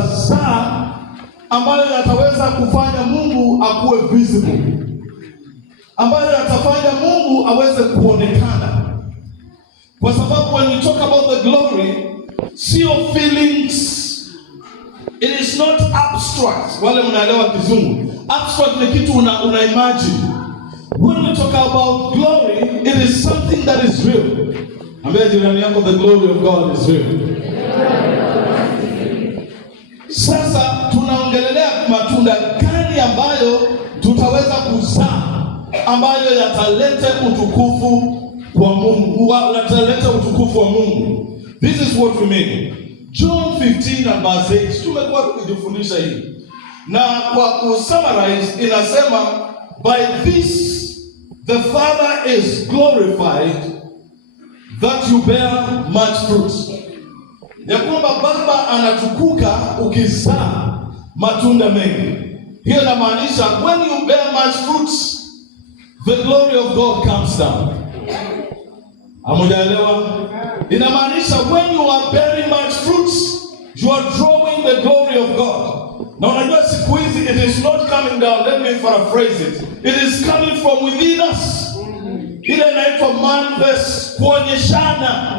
Saa ambayo yataweza kufanya Mungu akuwe visible, ambayo yatafanya Mungu aweze kuonekana. Kwa sababu when we talk about the glory, sio feelings, it is not abstract. Wale mnaelewa kizungu, abstract ni kitu una imagine. When we talk about glory, it is something that is real. Ambia jirani yako, the glory of God is real. Sasa tunaongelelea matunda gani ambayo tutaweza kuzaa, ambayo yataleta utukufu kwa Mungu, yataleta utukufu wa Mungu. This is what we mean. John 15 and verse 8. Tumekuwa tukijifundisha hii. Na kwa kusummarize inasema, by this the Father is glorified that you bear much fruit. Ya kwamba Baba anatukuka ukizaa matunda mengi. Hiyo inamaanisha when you bear much fruits, the glory of God comes down. Amujaelewa? Inamaanisha when you are bearing much fruits, you are drawing the glory of God. Na unajua siku hizi it is not coming down. Let me paraphrase it. It is coming from within us. Ile inaitwa manifest, kuonyeshana.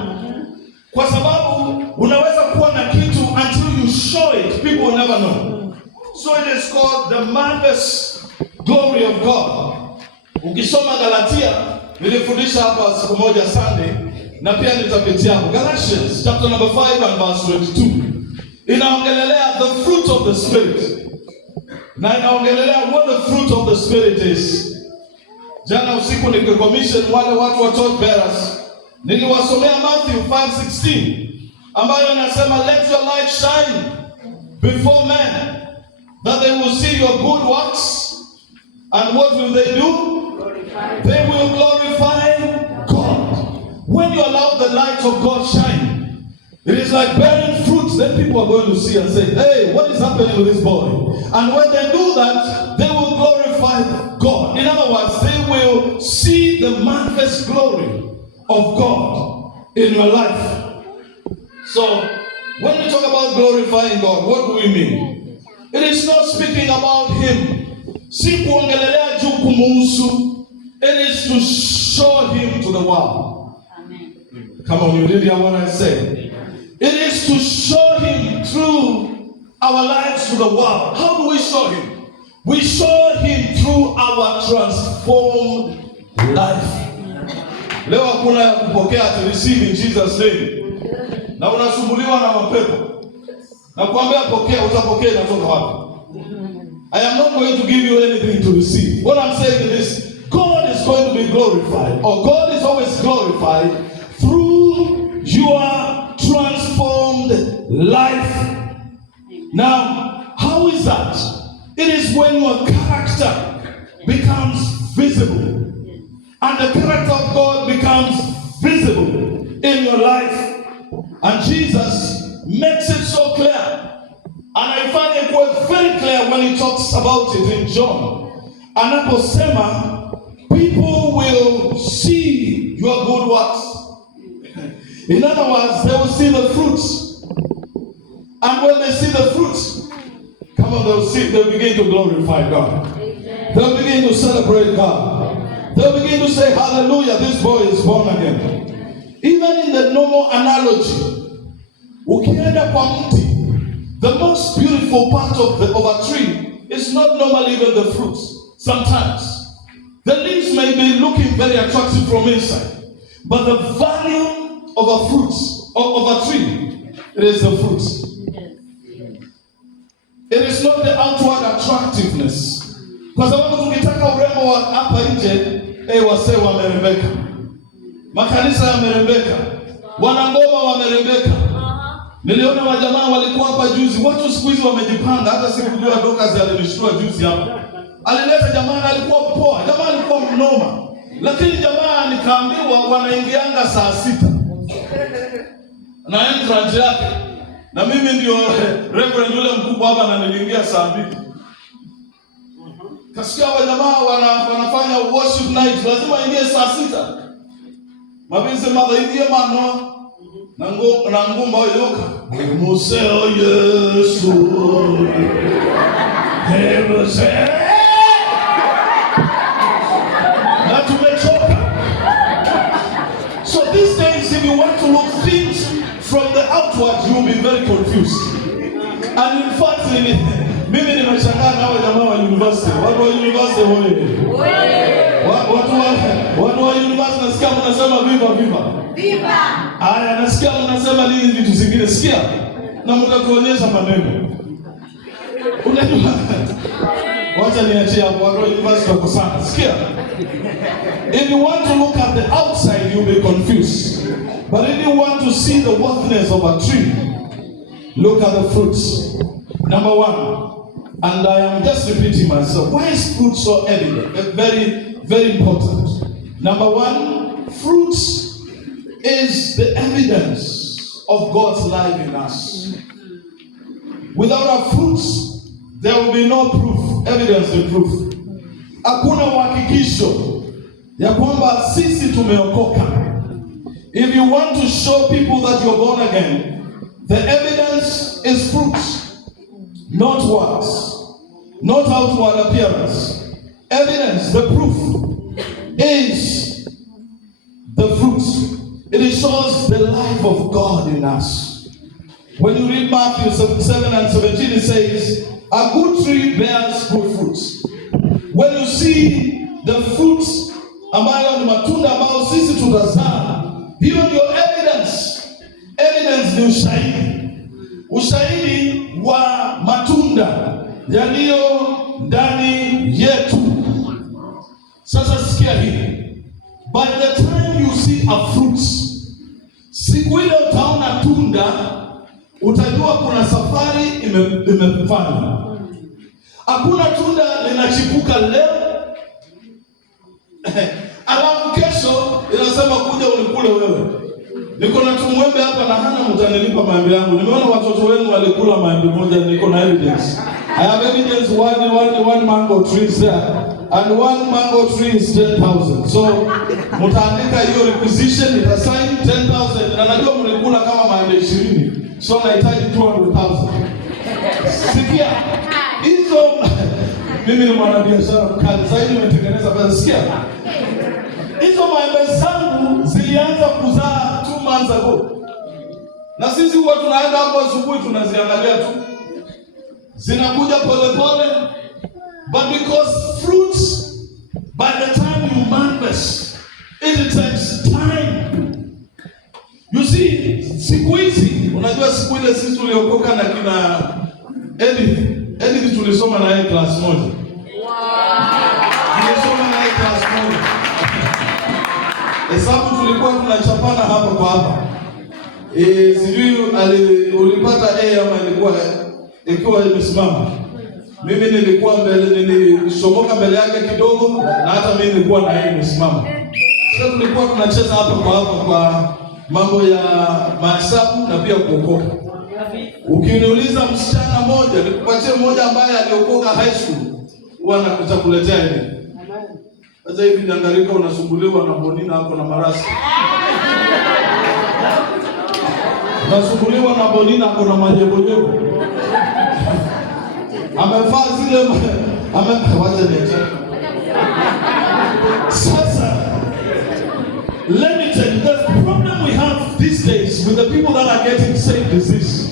Kwa sababu unaweza kuwa na kitu until you show it, people will never know. So it is called the manifest glory of God. Ukisoma Galatia, nilifundisha hapa siku moja Sunday, na pia nitapitia hapo. Galatians chapter number 5 and verse 22. Inaongelelea the fruit of the Spirit. Na inaongelelea what the fruit of the Spirit is. Jana usiku nikicommission wale watu wa torch bearers. Niliwasomea Matthew 5:16 ambayo inasema, let your light shine before men that they will see your good works, and what will they do? They will glorify God. When you allow the light of God shine, it is like bearing fruits. Then people are going to see and say, hey, what is happening with this boy? And when they do that, they will glorify God. In other words, they will see the manifest glory of God in your life. So, when we talk about glorifying God, what do we mean? It is not speaking about Him. Si kuongelelea juu kumuhusu. It is to show Him to the world. Amen. Come on, you did hear what I said. It is to show Him through our lives to the world. How do we show Him? We show Him through our transformed life. Leo hakuna ya kupokea, to receive in Jesus name. Na unasumbuliwa na mapepo. Na kuambia pokea, utapokea inatoka wapi? I am not going to give you anything to receive. What I'm saying is, God is going to be glorified, or God is always glorified through your transformed life. Now, how is that? It is when your character becomes visible. And the character of God becomes visible in your life. And Jesus makes it so clear. And I find it was very clear when he talks about it in John. Anaposema, people will see your good works. In other words, they will see the fruits. And when they see the fruits, come on, they'll begin to glorify God. They'll begin to celebrate God. They'll begin to say, hallelujah, this boy is born again. Even in the normal analogy, ukienda kwa mti, the most beautiful part of a tree is not normally even the fruits. Sometimes the leaves may be looking very attractive from inside, but the value of a fruit, of a tree, it is the fruits. It is not the outward attractiveness. Kwa sababu tukitaka urembo wa hapa nje, wasee wamerembeka, makanisa yamerembeka, wanangoma wamerembeka. Niliona wajamaa walikuwa hapa juzi, watu siku hizi wamejipanga. Hata sikujua Dokazi alinishtua juzi hapa. Alileta jamaa, alikuwa poa, jamaa alikuwa mnoma, lakini jamaa nikaambiwa wanaingianga saa 6 na entrance yake, na mimi ndio reverend yule mkubwa hapa, na niliingia saa 2. Kasikia wa jamaa wanafanya worship night, lazima ingie saa 6. Mabinse mother ingie mano Na ngumba yoka. Museo Yesu. Na tumechoka. So these days, if you want to look things from the outward, you will be very confused. And in fact, mimi nimeshangaa na wale jamaa wa university. Watu wa university watu wa university nasikia mnasema viva. Haya, nasikia mnasema nini vitu zingine. Sikia. Na mtatuonyesha maneno. Unajua? Wacha niachie hapo, watu wa university wako sana. Sikia. If you want to look at the outside, you'll be confused. But if you want to see the worthiness of a tree, look at the fruits. Number one, and I am just repeating myself. Why is fruit so evident? Very, very important. Number one, fruits is the evidence of God's life in us. Without our fruits, there will be no proof, evidence and proof. Hakuna uhakikisho ya kwamba sisi tumeokoka. If you want to show people that you're born again, the evidence is fruits. Not words, not outward appearance. Evidence, the proof, is the fruits. It shows the life of God in us. When you read Matthew 7:17, it says, a good tree bears good fruits. When you see the fruits, ambayo ni matunda ambayo sisi tutazaa, hiyo ndio evidence. Evidence ni ushahidi. Ushahidi wa matunda yaliyo ndani yetu. Sasa sikia hii. By the time you see a fruit, siku ile utaona tunda, utajua kuna safari imefanywa. Hakuna tunda linachipuka leo alafu kesho inasema kuja ulikule wewe. Niko na tumwembe hapa na hana mtanilipa maembe yangu. Nimeona watoto wenu walikula maembe moja, niko na evidence. I have evidence one mango tree is there. And one mango tree is 10,000. So mtaandika hiyo requisition, itasign 10,000. Na najua mlikula kama maembe 20. So nahitaji 200,000. Sikia. Hizo mimi ni mwanabiashara mkali. Sasa hivi nimetengeneza pesa. Sikia. Hizo maembe zangu zilianza kuzaa 2 months ago. Na sisi huwa tunaenda hapo asubuhi tunaziangalia tu. Zinakuja pole pole. But because fruits, by the time you manifest, it takes time. You see, siku hizi, unajua siku ile sisi tuliokoka na kina Edith tulisoma na yeye class moja. Tulisoma na yeye class moja. Hesabu tulikuwa tunachapana hapa kwa hapa. Sijui ulipata A ama ilikuwa ikiwa imesimama. Mimi nilikuwa mbele, nilishomoka mbele yake kidogo na hata mimi nilikuwa na yeye nimesimama. Sasa tulikuwa tunacheza hapa kwa mambo ya mahesabu na pia kuokoka. Ukiniuliza msichana mmoja, nikupatie mmoja ambaye aliokoka high school, huwa nitakuletea hivi. Sasa hivi ndangarika unasumbuliwa na bonina hapo na marasi. Unasumbuliwa na bonina hapo na majebojebo. Amevaa zile wacha niache. Sasa let me tell you, the problem we have these days with the people that are getting saved is this.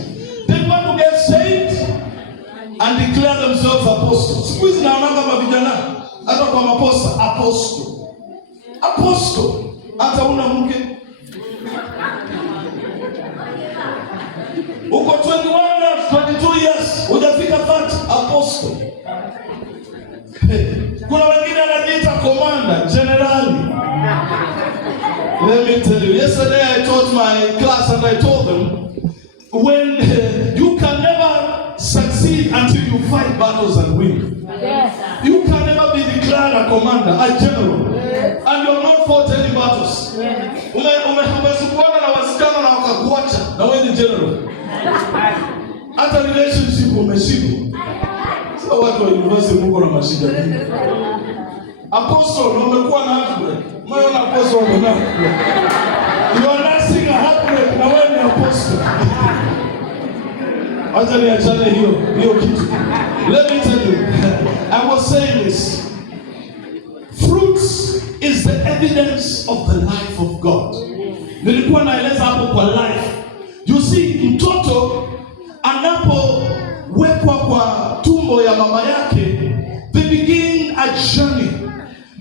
They want to get saved and declare themselves apostles. Siku hizi naona kama vijana hata kwa maposta apostle hata una mke uko 22 years hujafika 30 apostle. Kuna wengine anajiita commander, generali. Let me tell you, yesterday I taught my class and I told them, when you can never succeed until you fight battles and win. Yes. You can never be declared a commander, a general, and you have not fought any battles. Umesumbuana na wasichana na wakakuacha na wewe ni general. Hata relationship umeshindwa. Sasa watu wa university mko na mashida mingi. Apostle, umekuwa na heartbreak. Umeona apostle una. You are nursing a heartbreak na wewe Acha niachane hiyo kitu. Let me tell you, I was saying this. Fruits is the evidence of the life of God. Nilikuwa naeleza hapo kwa life. You see, mtoto anapowekwa kwa tumbo ya mama yake, they begin a journey.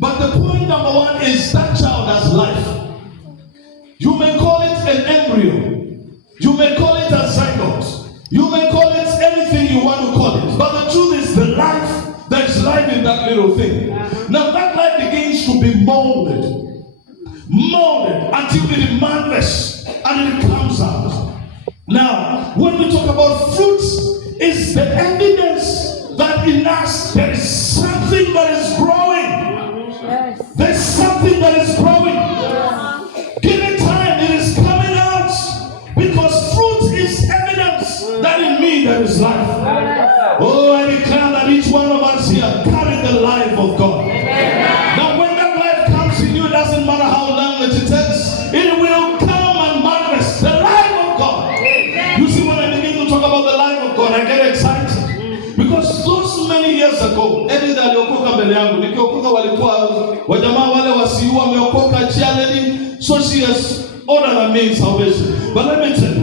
But the point number one is that child has life. You may call it an embryo. You may call it a zygote. You may call it anything you want to call it. But the truth is the life, there's life in that little thing. Now that life begins to be molded until it manifests and it comes out. Now, when we talk about fruits, it's the evidence that in us there is something that is growing. There's something that is growing. Give it time, it is coming out. Because fruit is evidence that in me there is life. Oh, I declare that each one of us here carry the life of God. Now when that life comes in you, it doesn't matter how long it takes, it will come and manifest the life of God. You see, when I begin to talk about the life of God, I get excited. Because those many years ago, Edith aliokoka mbele yangu, nikiokoka walikuwa wajamaa wale wasiua wameokoka cheerleading, so she is older than me in salvation. But let me tell you,